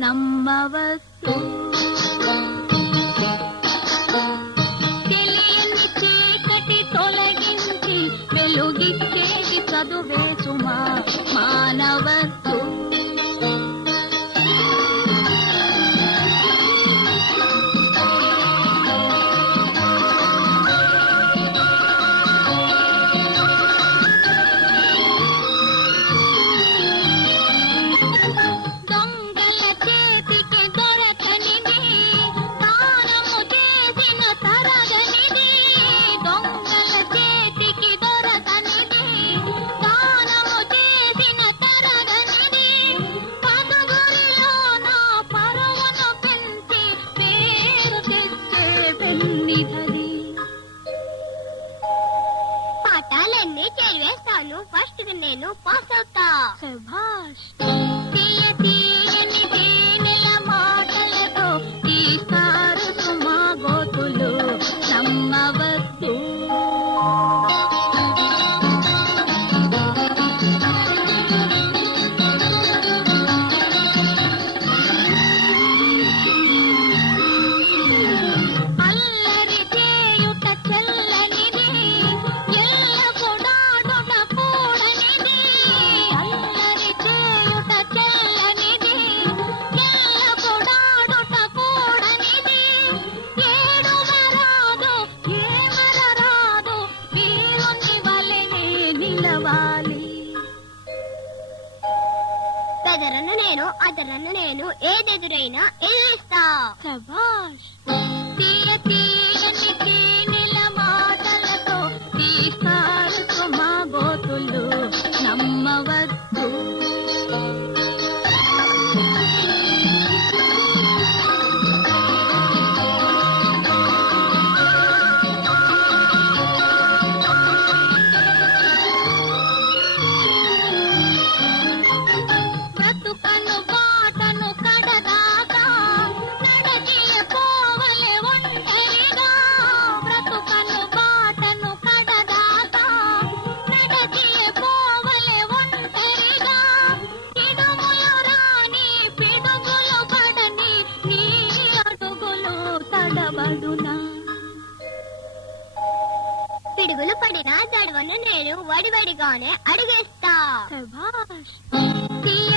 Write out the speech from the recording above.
నమ్మవద్దు. తెలియని చీకటి తొలగించి వెలుగిచ్చేది చదువే సుమా, మానవద్దు. పాఠాలన్నీ చదివేస్తాను, ఫస్ట్ నేను పాస్ అవుతా. శభాష్. తీయని తేనెల మాటలతో తీస్తారు సుమా గోతులు, నమ్మవద్దు. బెదరను నేను, అదరను నేను, ఏదెదురైనా ఎదురిస్తా. శభాష్. తీయని తేనెల మాటలతో తీస్తారు సుమా గోతులు, నమ్మవద్దు. బ్రతుకను బాటను కడదాకా నడచియ పోవలే ఒంటరిగా. బ్రతుకను బాటను కడదాకా నడచియ పోవలే ఒంటరిగా. ఇడుములు రాని పిడుగులు పడని నీ అడుగులు తడబడునా. పిడుగులు పడినా తడవను నేను, వడివడిగానే అడుగేస్తా. శభాష్. తీయ